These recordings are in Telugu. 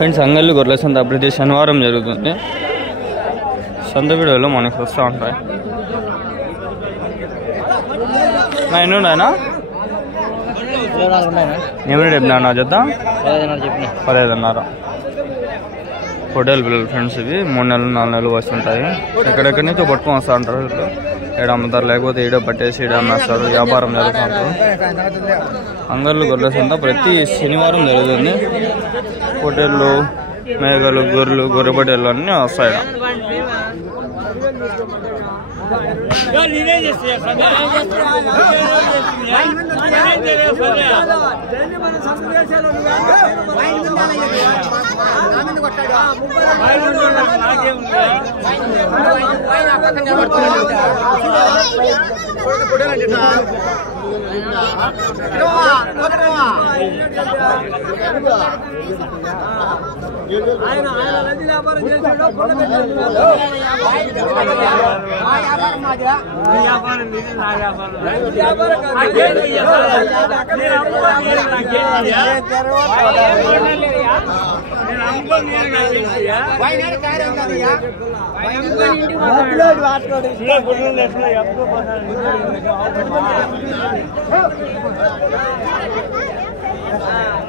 ఫ్రెండ్స్ అంగళ్ళు గొర్రెల సంత ప్రతి శనివారం జరుగుతుంది. సంత వీడియోలో మనకు వస్తూ ఉంటాయి. ఎన్ని ఉన్నాయనా? ఏమి రేపు నా జత 15.5 హోటల్ పిల్లలు ఫ్రెండ్స్. ఇవి 3 నెలలు 4 నెలలు వస్తుంటాయి. ఎక్కడెక్కడి నుంచో పట్టుకొని వస్తూ ఉంటారు. ఈడ అమ్ముతారు, లేకపోతే ఈడ పట్టేసి ఈడ అమ్మేస్తారు. వ్యాపారం జరుగుతూ ఉంటారు. అంగళ్ళు గొర్రెల సంత ప్రతి శనివారం జరుగుతుంది. హోటళ్ళు, మేకలు, గొర్రెలు, గొర్రె పట్టేళ్ళు అన్నీ వస్తాయి.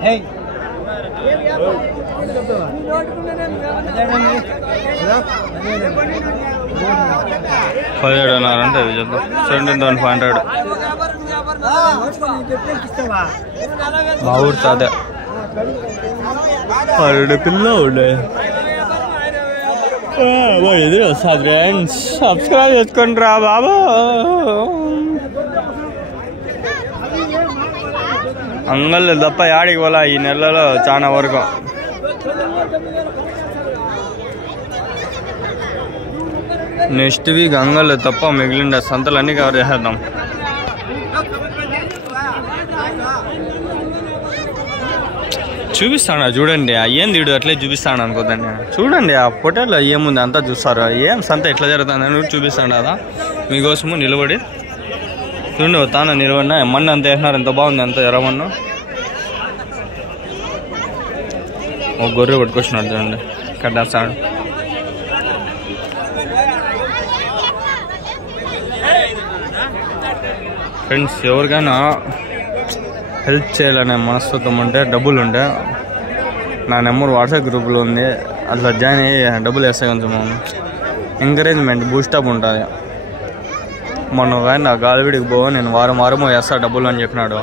Hey. 17.5 అంటే 17,500. మా ఊరు తాదే 12 పిల్లలు ఉన్నాయి. ఎదురు వస్తుంది ఫ్రెండ్స్. సబ్స్క్రైబ్ చేసుకోండి రా బాబా. అంగళ్ళు తప్ప యాడికి పోలా ఈ నెలలో చాలా వరకు. నెక్స్ట్ వీక్ అంగళ్ళు తప్ప మిగిలిన సంతలన్నీ కవర్ చేసేద్దాం. చూపిస్తాను చూడండి. ఏంది వీడు అట్లే చూపిస్తాను అనుకోద్దండి. చూడండి ఆ హోటల్లో ఏముంది అంతా చూస్తారు. ఏం సంత ఎట్లా జరుగుతుంది అని చూపిస్తాను కదా మీకోసము నిలబడి. చూడండి తాను నిలబడినా మన్ను అంత వేసినారు. ఎంత బాగుంది అంత ఎర్రమన్ను. ఒక గొర్రె పట్టుకొచ్చినాడు చూడండి కట్టేస్తాడు. ఫ్రెండ్స్ ఎవరికైనా హెల్ప్ చేయాలనే మనస్తత్వం ఉంటే, డబ్బులు ఉంటే నా నెంబర్ వాట్సాప్ గ్రూప్లో ఉంది. అట్లా జాయిన్ అయ్యి డబ్బులు వేస్తే కొంచెం ఎంకరేజ్మెంట్ బూస్టప్ ఉంటుంది. మొన్న కానీ నా గాలివిడికి పో నేను వారం వేస్తా డబ్బులు అని చెప్పినాడు.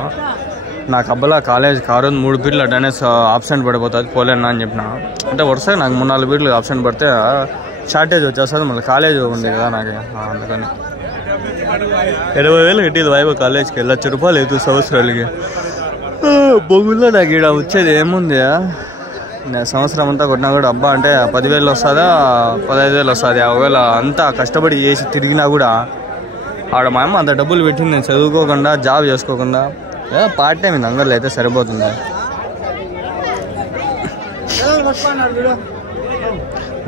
నాకు అబ్బలా కాలేజ్ కారు 3 పీరియడ్లు అటెండెన్స్ ఆబ్సెంట్ పడిపోతుంది పోలేనా అని చెప్పిన. అంటే వరుసగా నాకు 3-4 పీరియడ్లు ఆబ్సెంట్ పడితే షార్టేజ్ వచ్చేస్తుంది. మళ్ళీ కాలేజ్ ఉంది కదా నాకు. అందుకని 20,000 కట్టేది వైపు కాలేజ్కి 1,00,000 రూపాయలు అవుతుంది సంవత్సరాలకి. బొగుల్లో నాకు ఇక్కడ వచ్చేది ఏముంది, నేను సంవత్సరం అంతా కొట్టినా కూడా అబ్బా అంటే 10,000 వస్తుందా 15,000 వస్తుంది. ఒకవేళ అంతా కష్టపడి చేసి తిరిగినా కూడా ఆడ మా అమ్మ అంత డబ్బులు పెట్టింది. నేను చదువుకోకుండా జాబ్ చేసుకోకుండా పార్ట్ టైం అంగళ్ళు అయితే సరిపోతుంది.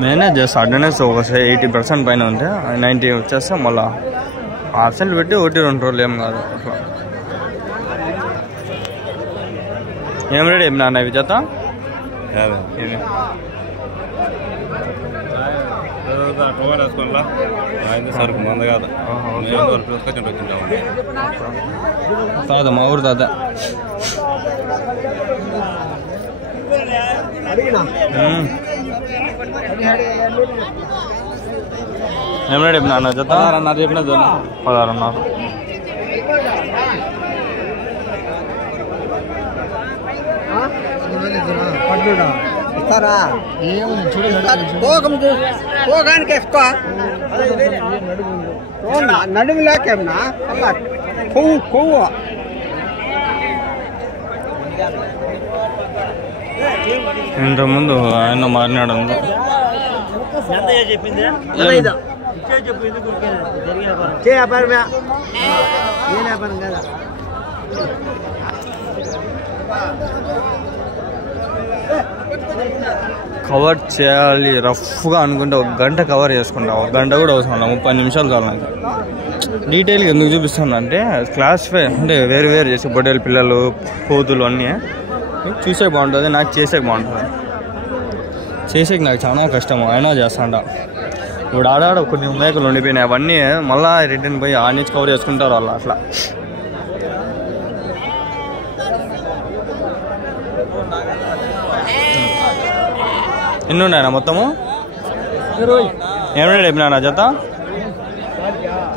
మేనేజ్ చేస్తా. అటెండెన్స్ ఒక 80% పైన ఉంటే 90 వచ్చేస్తే మళ్ళీ ఆబ్సెంట్ పెట్టి 1-2 రోజులు ఏం కాదు. అట్లా ఏం రెడీ ఏం నాన్న ఇవి చేత తాత మా ఊరు తాత. ఏం రెడీ నాన్న జత 16.5 చెప్పిన 16.5. నడుము లేకేమన్నా కొవ్వు కొవ్వు ఇంతకుముందు ఆయన మారినాడు. కవర్ చేయాలి రఫ్గా అనుకుంటే 1 గంట కవర్ చేసుకుంటా. 1 గంట కూడా అవసరం 30 నిమిషాలు చాలు నాకు. డీటెయిల్గా ఎందుకు చూపిస్తున్నా అంటే క్లాస్ అంటే వేరు వేరు చేసే పొట్టేలు పిల్లలు కోతులు అన్నీ చూసే బాగుంటుంది, నాకు చేసే బాగుంటుంది. చేసేకి నాకు చాలా కష్టం, అయినా చేస్తాండ. ఇప్పుడు ఆడాడ కొన్ని మేకలు ఉండిపోయినాయి, అవన్నీ మళ్ళీ రిటర్న్ పోయి ఆడ నుంచి కవర్ చేసుకుంటారు వాళ్ళు అట్లా. ఎన్ని ఉన్నాయన్నా మొత్తము? ఏమైనా చెప్పినా జత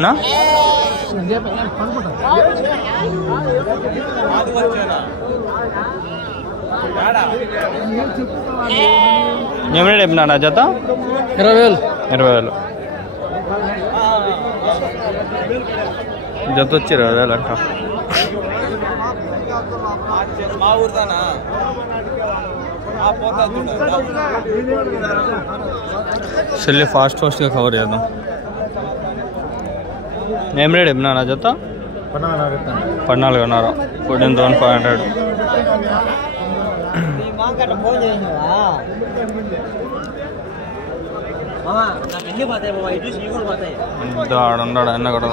నా ఏమైనా చెప్పినా జత 20,000. 20,000 జత వచ్చి 20,000 అంట. చల్లి ఫాస్ట్గా కవర్ చేద్దాం. ఏం రేట్ చెప్పినా జత? 14,500. 14,500. ఆడున్నాడు అన్న కూడా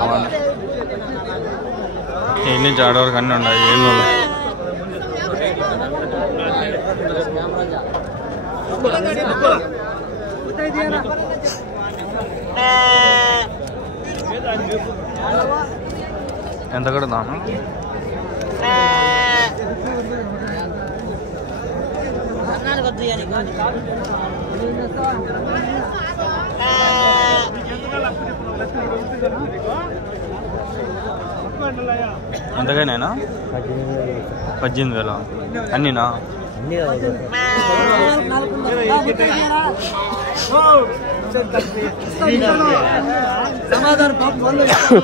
ఎన్ని ఆడవరకు అన్నీ ఉన్నాయి. ఏం ఎంత కడదాను? ఎంతగానేనా? 18,000 అన్నీనా?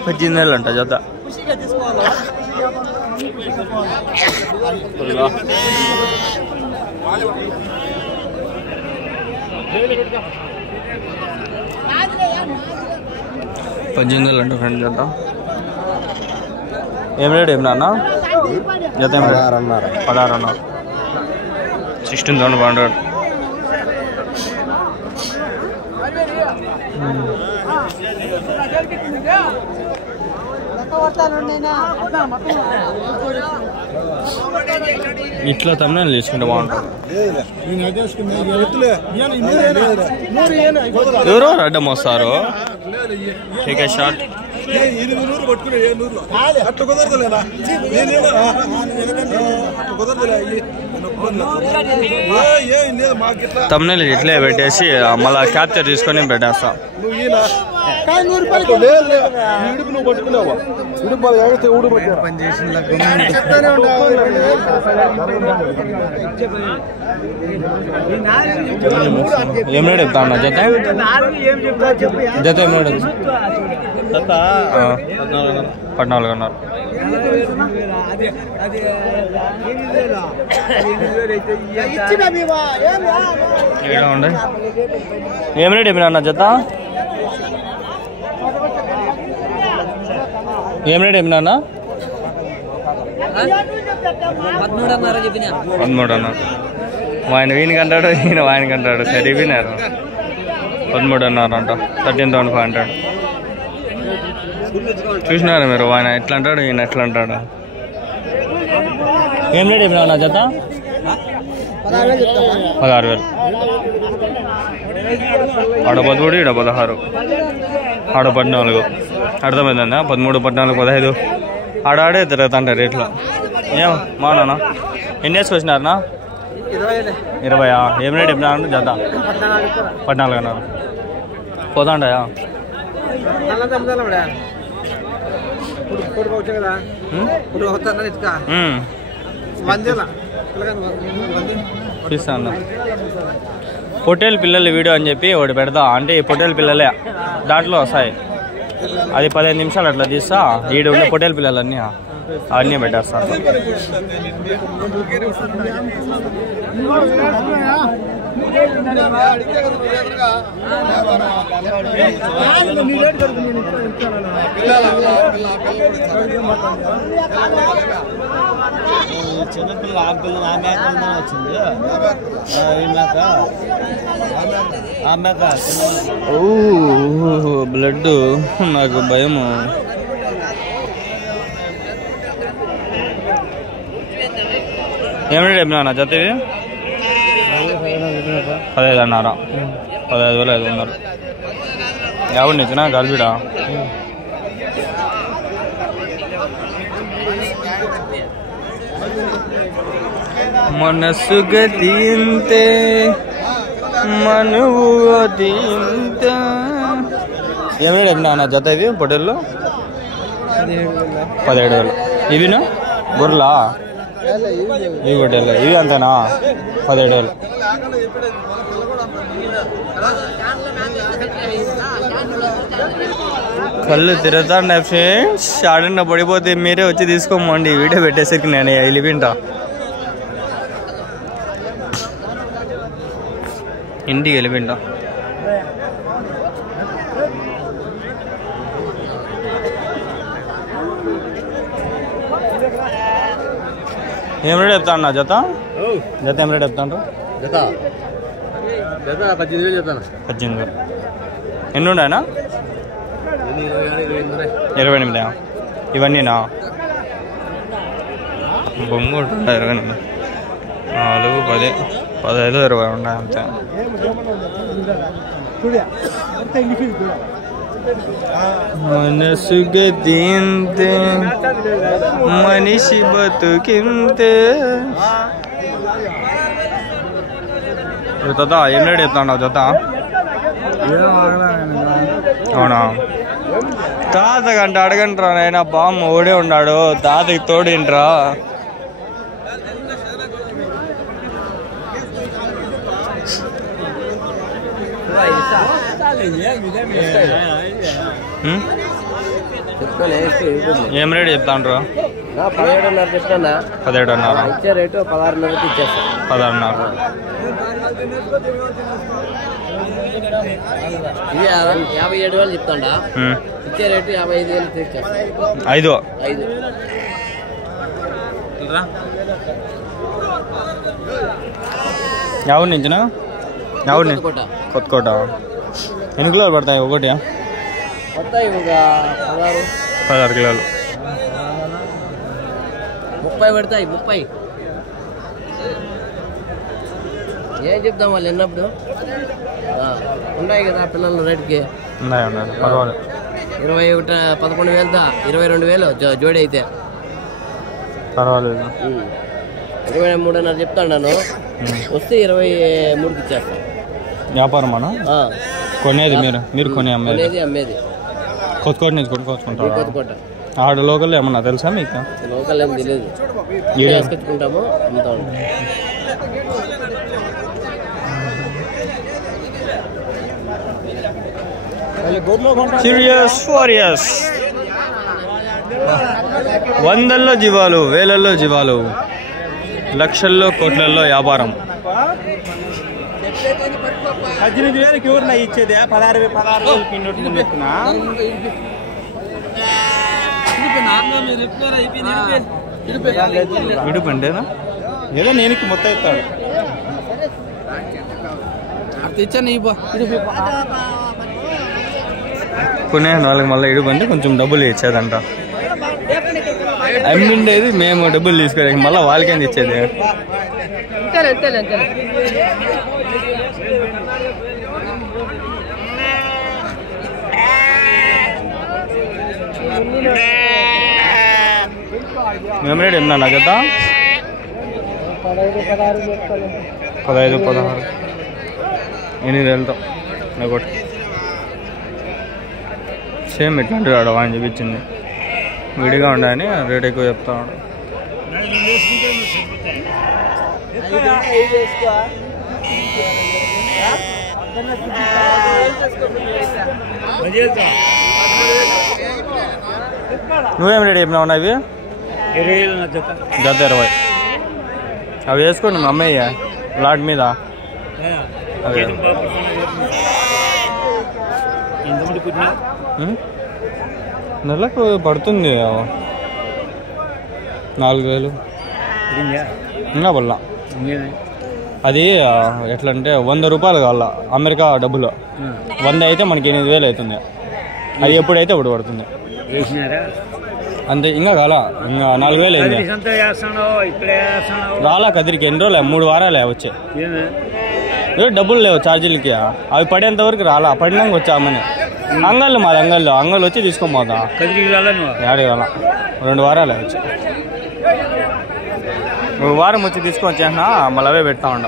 18,000 అంట జత. $18,000 అంట ఫ్రెండ్ జత. ఏం రేట్ ఏం నాన్న జత? 16,500. 16,500. ఇట్లా తమిళ తీసుకుంటే బాగుంటుంది. ఎవరో అడ్డం వస్తారు. షార్ట్ తమిళ ఇట్లే పెట్టేసి మళ్ళా క్యాప్చర్ తీసుకొని పెట్టేస్తా. ఏం రేట్ చెప్తా అన్న జత? జత ఏం రేట్? 14,500. ఉండే ఏం రేట్ చెప్పినా అన్న జత? ఏం రేట్ చెప్పినా అన్న? 13,500. ఆయన వీనికి అంటాడు, ఈయన ఆయనకి అంటాడు. సరే వినారు. 13,500 అంట. 13,500. చూసినారా మీరు? ఆయన ఎట్లా అంటాడు, ఈయన ఎట్లా అంటాడు. ఏం రేట్ చెప్పినా నా జత? 16,000. ఆడ 13, ఈడ 16, ఆడ 14. అర్థమైందన్నా? 13, 14, 15 ఆడాడే తిరుగుతుంట రేట్లో. ఏం మా నాన్న ఎన్ని వేసుకు వచ్చినారనా? 20. ఏం రేట్ చెప్పినా జత? 14,500. పోతాంటాయా? చూస్తాను. పొట్టేలు పిల్లలు వీడియో అని చెప్పి ఒకటి పెడతా. అంటే ఈ పొట్టేలు పిల్లలే దాంట్లో వస్తాయి. అది 15 నిమిషాలు అట్లా తీస్తా. ఈడ ఉండే పొట్టేలు పిల్లలన్నీ అవన్నీ పెట్టేస్తా. చిన్నపిల్ల ఆపిల్ల వచ్చింది. బ్లడ్ నాకు భయము. ఏమిటా చెప్పినా జత? 15,500 15,500 ఎవరు నిచ్చిన గల్బిడా మనసు గతింతే మనువు గతింతే ఏమైనా అన్న జత ఇది పొట్టెల్లో 17,000 ఇవినా గొర్రెలా ఇవి పొట్టెల్లో ఇవి అంతేనా 17,000 కళ్ళు తిరుగుతాండి ఫ్రెండ్స్ ఆడన్న పడిపోతే మీరే వచ్చి తీసుకోమండి వీడియో పెట్టేసరికి నేను వెళ్ళిపోయింటా ఇంటికి వెళ్ళిపోయింటా ఏం రేట్ చెప్తా అన్న జత జత ఏం రేట్ చెప్తాను జత 18,000 చెప్తాను 18,000 ఎన్ని ఉన్నాయనా 28 ఇవన్నీనా బొమ్మ 28 4 10 15 20 ఉన్నాయి అంతే మనసు గతింతే మనిషి బతుకింతే జత ఏం రేట్ చెప్తాను జత అవునా తాత గంట అడగంటారా నాయన బామ్మ ఓడే ఉన్నాడు తాతకి తోడింట్రా ఏం రేట్ చెప్తాండ్రు 17,500 చెప్తానా 17,500 ఇచ్చే రేటు 16,500 ఇచ్చేస్తా 16,500 ఇది 57,000 చెప్తాడా ఇచ్చే రేటు 55,000 తీర్చేస్తా 5 ఎవరి నుంచినా ఎవరి కొత్తకోట ఎన్ని కిలోలు పడతాయి ఒకటి వస్తాయి ఒక 16 కిలోలు 30 పడతాయి 30 ఏం చెప్తాం వాళ్ళు ఎన్నప్పుడు ఉన్నాయి కదా పిల్లలు రేటుకి ఉన్నాయి పర్వాలేదు 11,000 22,000 జోడి అయితే పర్వాలేదు 23,500 చెప్తాను వస్తే 23కి ఇచ్చేస్తాను వ్యాపారం అన్న కొనేది మీరు కొని అమ్మేది కొత్తకోట నుంచి కొనుక్కొచ్చుకుంటారు కొత్తకోట ఆడ లోకల్ ఏమన్నా తెలుసా మీకు లోకల్ ఏం తెలియదు వేసుకొచ్చుకుంటాము అమ్ముతా ఉంటాం సీరియస్ వందల్లో జీవాలు వేలల్లో జీవాలు లక్షల్లో కోట్లల్లో వ్యాపారం 18,000 ఎవరు నా ఇచ్చేది 16,000 విడుపంటేనా ఏదో నేను మొత్తం ఇస్తాడు కొనే వాళ్ళకి మళ్ళీ ఇడుపంటే కొంచెం డబ్బులు ఇచ్చేదంట అమ్మిండేది మేము డబ్బులు తీసుకోవాలి మళ్ళీ వాళ్ళకేం ఇచ్చేది మేము రేట్ ఏమన్నా నా జత 15, 16 8,000తో ఒకటి సేమ్ ఇట్లాంటివి ఆడ వాడిని చూపించింది విడిగా ఉండాలని రేట్ ఎక్కువ చెప్తా ఉన్నాడు నువ్వేం రేట్ చెప్పినావు అవి 20,000 జత 20 అవి వేసుకోండి మా అమ్మయ్య లాట్ మీద అదే నెలకు పడుతుంది 4,000 ఇంకా పల్ల అది ఎట్లా అంటే 100 రూపాయలు కావాల అమెరికా డబ్బులు 100 అయితే మనకి 8,000 అవుతుంది అది ఎప్పుడైతే అప్పుడు పడుతుంది అంతే ఇంకా కాల ఇంకా 4,000 అయింది రాలా కదిరికి ఎన్ని రోజులే 3 వారాలే వచ్చే డబ్బులు లేవు ఛార్జీలకి. అవి పడేంత వరకు రాలా, పడినాక వచ్చామని. అంగళ్ళు మాది అంగళ్ళు వచ్చి తీసుకొని పోతా. ఏడికి రాలా, 2 వారాలే వచ్చి. 1 వారం వచ్చి తీసుకొని వచ్చేసినా మళ్ళీ అవే పెడతా ఉండ.